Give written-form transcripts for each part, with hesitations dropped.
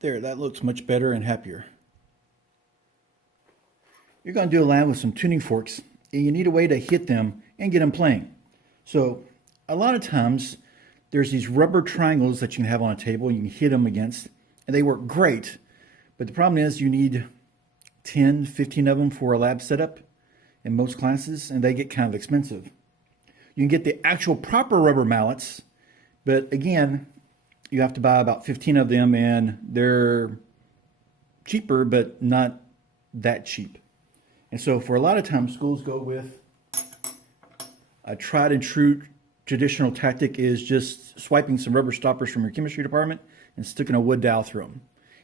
There, that looks much better and happier. You're going to do a lab with some tuning forks, and you need a way to hit them and get them playing. So a lot of times there's these rubber triangles that you can have on a table and you can hit them against, and they work great. But the problem is you need 10, 15 of them for a lab setup in most classes, and they get kind of expensive. You can get the actual proper rubber mallets, but again, you have to buy about 15 of them, and they're cheaper, but not that cheap. And so for a lot of times, schools go with a tried and true traditional tactic is just swiping some rubber stoppers from your chemistry department and sticking a wood dowel through them.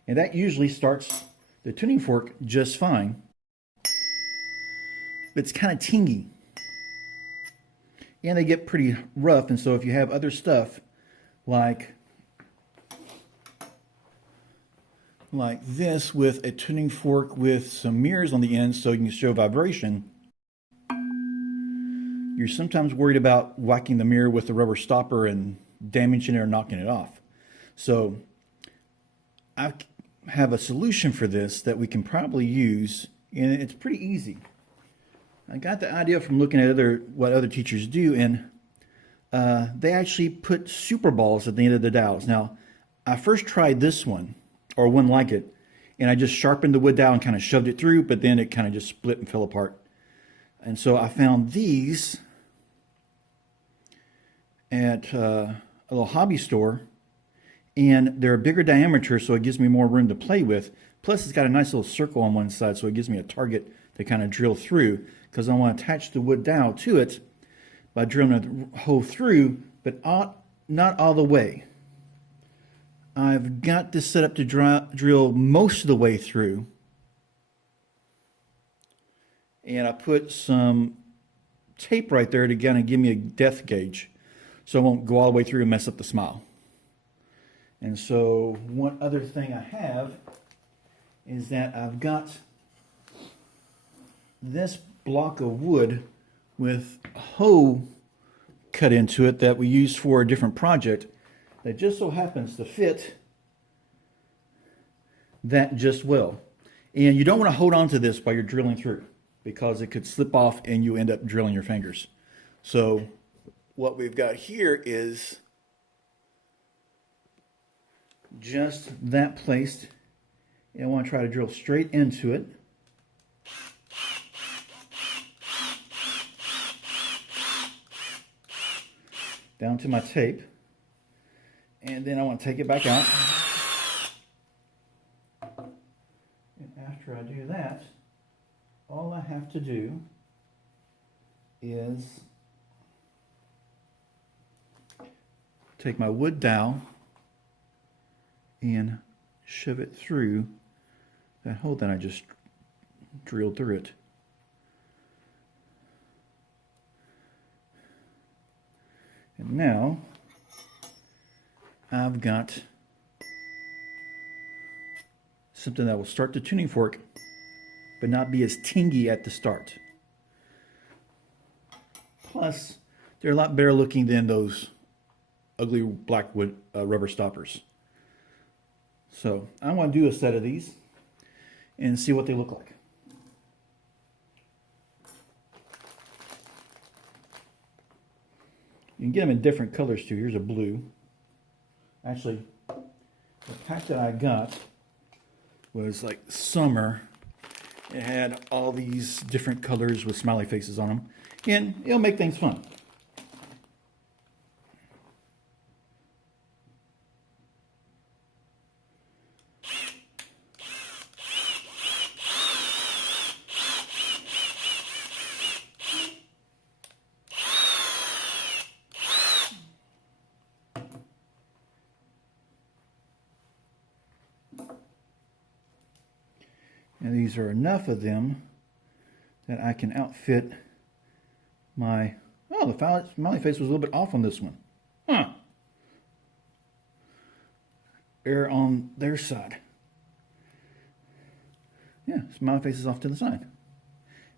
And that usually starts the tuning fork just fine, but it's kind of tingy. And they get pretty rough, and so if you have other stuff like this with a tuning fork with some mirrors on the end so you can show vibration, you're sometimes worried about whacking the mirror with the rubber stopper and damaging it or knocking it off. So I have a solution for this that we can probably use, and it's pretty easy. I got the idea from looking at what other teachers do, and they actually put super balls at the end of the dowels. Now, I first tried this one, or one like it, and I just sharpened the wood dowel and kind of shoved it through, but then it kind of just split and fell apart. And so I found these at a little hobby store, and they're a bigger diameter, so it gives me more room to play with. Plus, it's got a nice little circle on one side, so it gives me a target to kind of drill through, because I want to attach the wood dowel to it by drilling a hole through, but not all the way. I've got this set up to drill most of the way through, and I put some tape right there to kind of give me a depth gauge so I won't go all the way through and mess up the smile. And so one other thing I have is that I've got this block of wood with a hole cut into it that we used for a different project that just so happens to fit that just well. And you don't want to hold on to this while you're drilling through, because it could slip off and you end up drilling your fingers. So what we've got here is just that placed, and I want to try to drill straight into it. Down to my tape, and then I want to take it back out. And after I do that, all I have to do is take my wood dowel and shove it through that hole that I just drilled through it. And now I've got something that will start the tuning fork but not be as tingy at the start. Plus, they're a lot better looking than those ugly black wood rubber stoppers. So I want to do a set of these and see what they look like. You can get them in different colors too. Here's a blue. Actually, the pack that I got was like summer. It had all these different colors with smiley faces on them, and it'll make things fun. And these are enough of them that I can outfit my... Oh, the smiley face was a little bit off on this one. Huh. Error on their side. Yeah, smiley face is off to the side.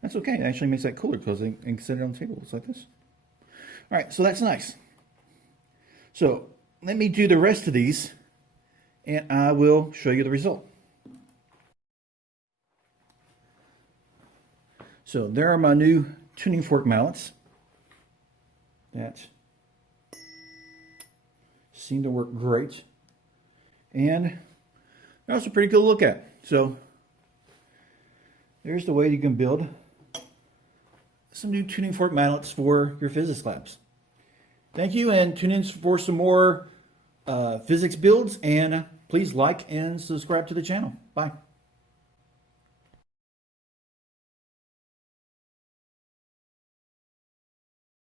That's okay. It actually makes that cooler because I can set it on the table just like this. All right, so that's nice. So let me do the rest of these, and I will show you the result. So there are my new tuning fork mallets that seem to work great, and they're also pretty cool to look at. So there's the way you can build some new tuning fork mallets for your physics labs. Thank you, and tune in for some more physics builds, and please like and subscribe to the channel. Bye.